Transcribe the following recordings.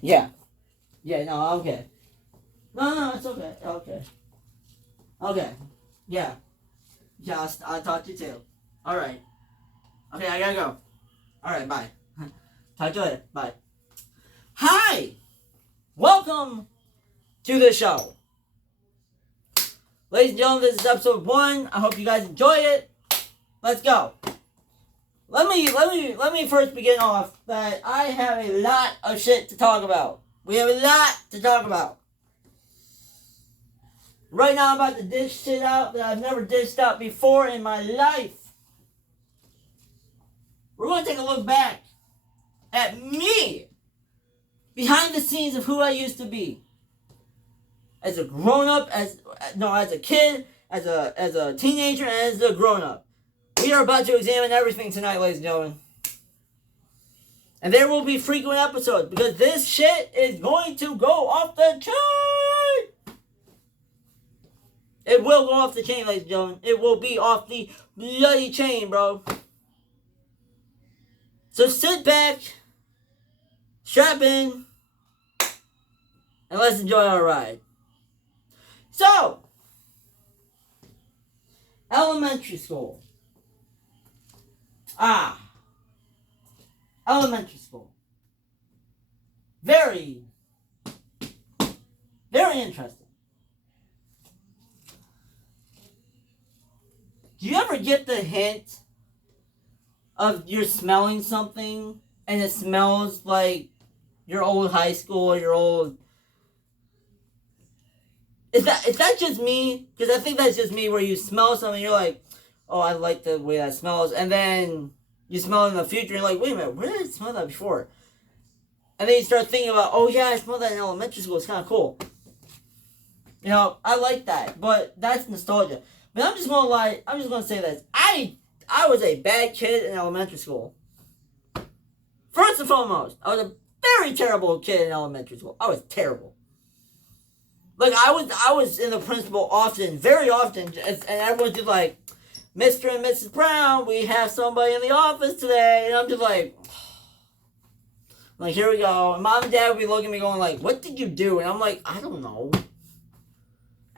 Yeah. Yeah, no, okay. No, it's okay. Okay. Okay. Yeah. Just, I'll talk to you too. Alright. Okay, I gotta go. Alright, bye. Talk to you later. Bye. Hi! Welcome to the show. Ladies and gentlemen, this is episode 1. I hope you guys enjoy it. Let's go. Let me first begin off that I have a lot of shit to talk about. We have a lot to talk about. Right now I'm about to dish shit out that I've never dished out before in my life. We're going to take a look back at me. Behind the scenes of who I used to be. As a grown-up, as a kid, as a teenager, and as a grown-up. We are about to examine everything tonight, ladies and gentlemen. And there will be frequent episodes, because this shit is going to go off the chain! It will go off the chain, ladies and gentlemen. It will be off the bloody chain, bro. So sit back, strap in, and let's enjoy our ride. So, elementary school. Elementary school. Very, very interesting. Do you ever get the hint of you're smelling something and it smells like your old high school or your old... Is that just me? Because I think that's just me, where you smell something and you're like, oh, I like the way that smells. And then you smell it in the future and you're like, wait a minute, where did I smell that before? And then you start thinking about, oh yeah, I smelled that in elementary school. It's kind of cool. You know, I like that. But that's nostalgia. But I'm just going to say this. I was a bad kid in elementary school. First and foremost, I was a very terrible kid in elementary school. I was terrible. Like, I was in the principal often, very often, and everyone's just like, Mr. and Mrs. Brown, we have somebody in the office today. And I'm just like, here we go. And Mom and Dad would be looking at me going like, what did you do? And I'm like, I don't know.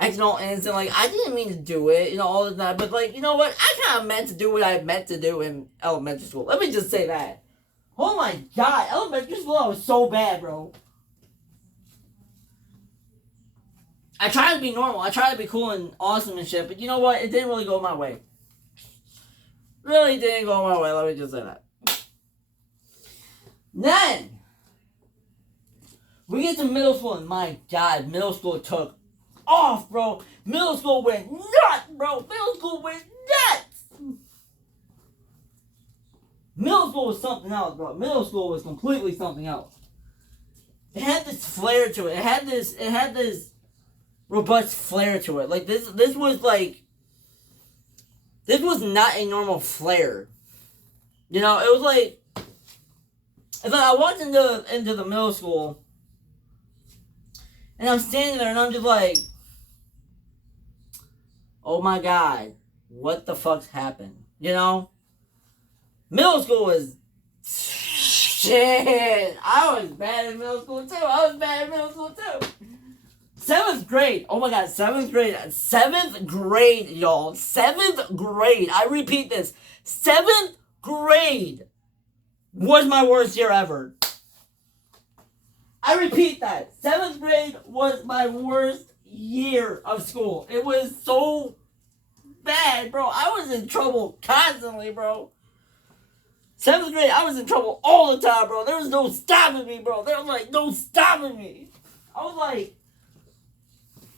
Acting all innocent, like, I didn't mean to do it, you know, all the time. But, like, you know what? I kind of meant to do what I meant to do in elementary school. Let me just say that. Oh my god, elementary school, I was so bad, bro. I tried to be normal. I tried to be cool and awesome and shit. But you know what? It didn't really go my way. Really didn't go my way. Let me just say that. Then, we get to middle school. And my god, middle school took off, bro. Middle school went nuts, bro. Middle school went nuts. Middle school was something else, bro. Middle school was completely something else. It had this flair to it. It had this robust flair to it. Like, this was like, this was not a normal flair. You know, it was like, it's like I walked into the middle school, and I'm standing there, and I'm just like, oh my god, what the fuck's happened? You know? Middle school was shit. I was bad in middle school too. 7th grade. Oh my god, 7th grade. 7th grade, y'all. 7th grade. I repeat this. 7th grade was my worst year ever. I repeat that. 7th grade was my worst year of school. It was so bad, bro. I was in trouble constantly, bro. 7th grade, I was in trouble all the time, bro. There was no stopping me, bro. There was like no stopping me. I was like,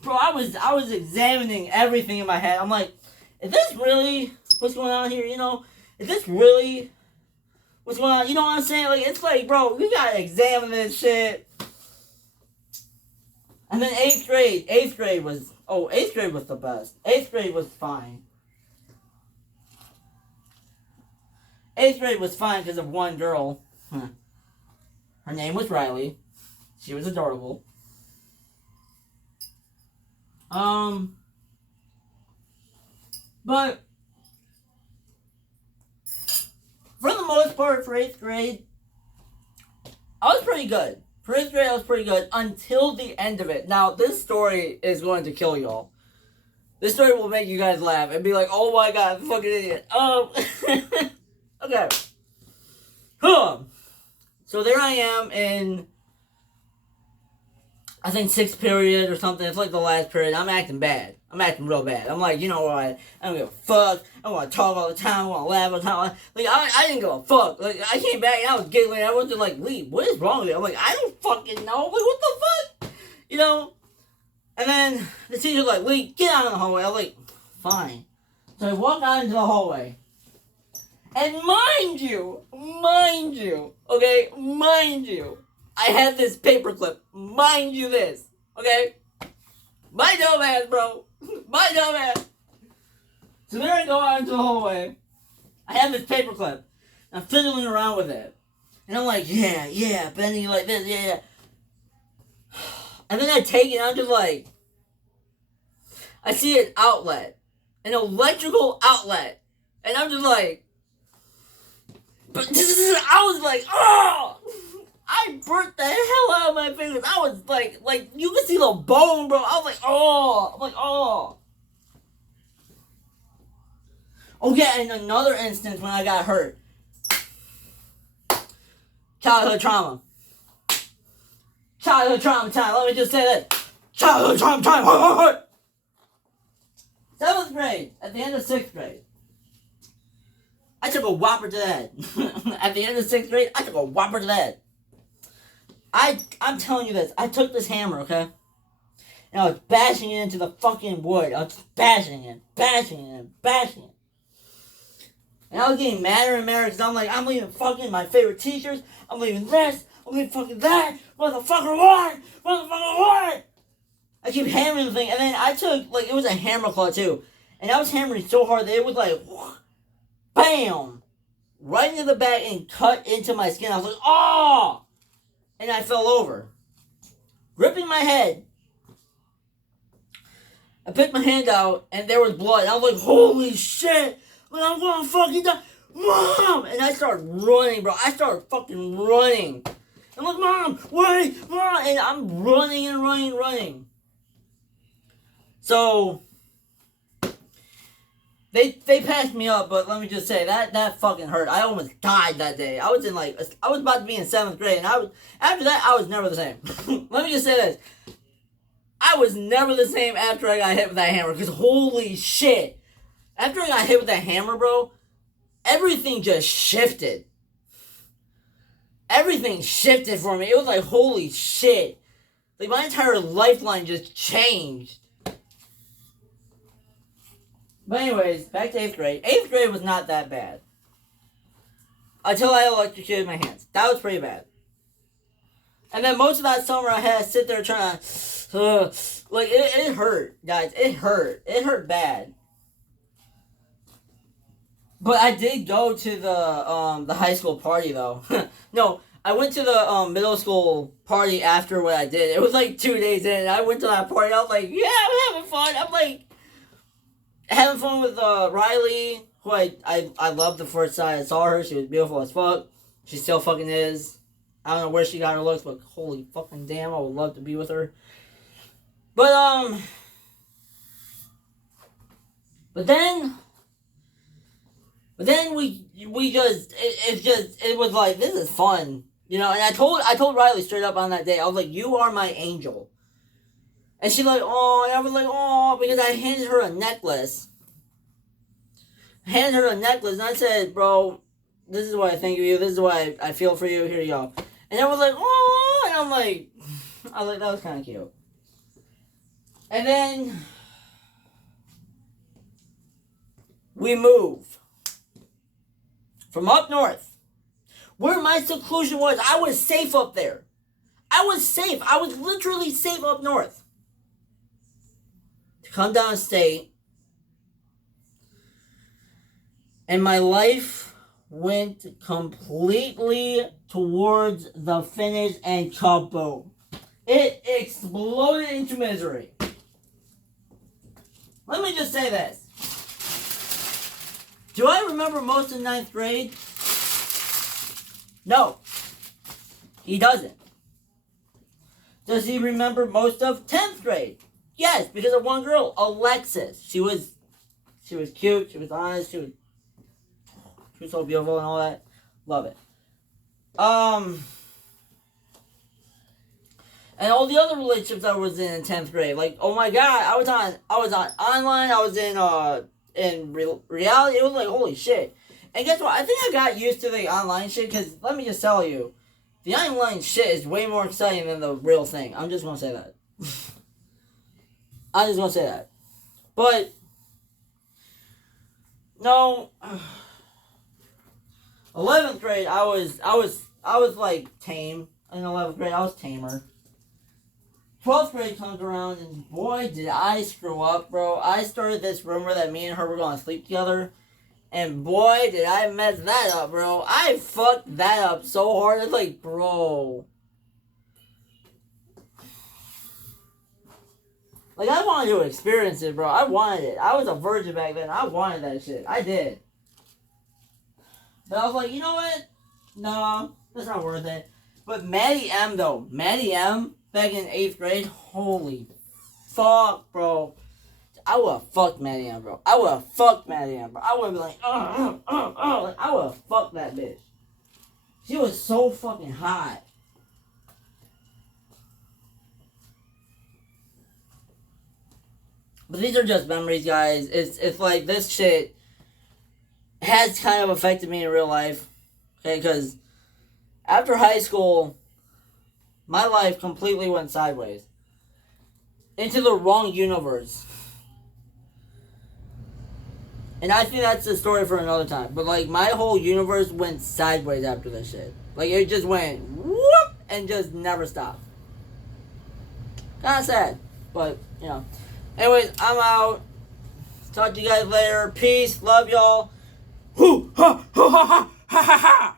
bro, I was examining everything in my head. I'm like, is this really what's going on here? You know, is this really what's going on? You know what I'm saying? Like, it's like, bro, we gotta examine this shit. And then 8th grade. 8th grade was the best. 8th grade was fine. 8th grade was fine because of one girl. Her name was Riley. She was adorable. But for the most part, for 8th grade, I was pretty good. Her 8th grade was pretty good until the end of it. Now, this story is going to kill y'all. This story will make you guys laugh and be like, oh my god, fucking idiot. Okay. So there I am in, I think, 6th period or something. It's like the last period. I'm acting bad. I'm acting real bad. I'm like, you know what? I don't give a fuck. I want to talk all the time. I want to laugh all the time. Like, I didn't give a fuck. Like, I came back and I was giggling. Everyone's just like, Lee, what is wrong with you? I'm like, I don't fucking know. Like, what the fuck? You know? And then the teacher's like, Lee, get out of the hallway. I'm like, fine. So I walk out into the hallway. And mind you, okay, mind you, I had this paperclip. Mind you this, okay? My dumb ass, bro. My dumb ass. So there I go out into the hallway. I have this paperclip. I'm fiddling around with it. And I'm like, yeah, bending like this, yeah. And then I take it and I'm just like, I see an outlet. An electrical outlet. And I'm just like, but I was like, oh! I burnt the hell out of my fingers. I was like you could see the bone, bro. I was like, oh! I'm like, oh! Oh yeah, and another instance when I got hurt. Childhood trauma. Childhood trauma time. Let me just say that. Childhood trauma time. 7th grade, at the end of 6th grade. I took a whopper to the head. At the end of 6th grade, I took a whopper to the head. I'm telling you this. I took this hammer, okay? And I was bashing it into the fucking wood. I was bashing it. And I was getting madder and madder because I'm like, I'm leaving fucking my favorite teachers. I'm leaving this. I'm leaving fucking that. Motherfucker, what? I keep hammering the thing. And then I took, like, it was a hammer claw too. And I was hammering so hard that it was like, bam! Right into the back and cut into my skin. I was like, oh! And I fell over. Gripping my head. I picked my hand out and there was blood. And I was like, holy shit! Like, I'm gonna fucking die. Mom! And I started running, bro. I started fucking running. I'm like, Mom, wait, Mom! And I'm running and running. So, they passed me up, but let me just say, that fucking hurt. I almost died that day. I was about to be in 7th grade, and after that, I was never the same. Let me just say this. I was never the same after I got hit with that hammer, because holy shit. After I got hit with that hammer, bro, everything just shifted. Everything shifted for me. It was like, holy shit. Like, my entire lifeline just changed. But anyways, back to 8th grade. 8th grade was not that bad. Until I electrocuted my hands. That was pretty bad. And then most of that summer I had to sit there trying to... like, it hurt, guys. It hurt. It hurt bad. But I did go to the high school party, though. No, I went to the middle school party after what I did. It was like 2 days in. I went to that party. I was like, yeah, I'm having fun. I'm like... having fun with Riley, who I loved the first time I saw her. She was beautiful as fuck. She still fucking is. I don't know where she got her looks, but holy fucking damn, I would love to be with her. But then we just it was like, this is fun, you know. And I told Riley straight up on that day, I was like, you are my angel. And she like, oh, and I was like, oh, because I handed her a necklace. And I said, bro, this is what I think of you. This is what I feel for you. Here you go. And I was like, oh, and I'm like, I was like, that was kind of cute. And then we move from up north, where my seclusion was. I was safe up there. I was safe. I was literally safe up north. To come downstate, and my life went completely towards the finish, and kaboom. It exploded into misery. Let me just say this. Do I remember most of 9th grade? No. He doesn't. Does he remember most of 10th grade? Yes, because of one girl, Alexis. She was cute, she was honest, she was so beautiful and all that. Love it. And all the other relationships I was in 10th grade. Like, oh my god, I was on online, I was in reality. It was like, holy shit. And guess what? I think I got used to the online shit, because let me just tell you, the online shit is way more exciting than the real thing. I'm just gonna say that. I'm just gonna say that. But no, 11th grade, I was like tame. In 11th grade, I was tamer. 12th grade comes around, and boy, did I screw up, bro. I started this rumor that me and her were gonna sleep together, and boy, did I mess that up, bro. I fucked that up so hard. It's like, bro. Like, I wanted to experience it, bro. I wanted it. I was a virgin back then. I wanted that shit. I did. But I was like, you know what? No, that's not worth it. But Maddie M, though. Maddie M, back in 8th grade, holy fuck, bro. I would have fucked Maddie M, bro. I would have fucked Maddie M, bro. I would have been like, Like, I would have fucked that bitch. She was so fucking hot. But these are just memories, guys. It's like this shit has kind of affected me in real life. Okay, because after high school, my life completely went sideways. Into the wrong universe. And I think that's a story for another time. But, like, my whole universe went sideways after this shit. Like, it just went whoop and just never stopped. Kind of sad. But, you know. Anyways, I'm out. Talk to you guys later. Peace. Love y'all. Hoo ha ha ha ha ha ha.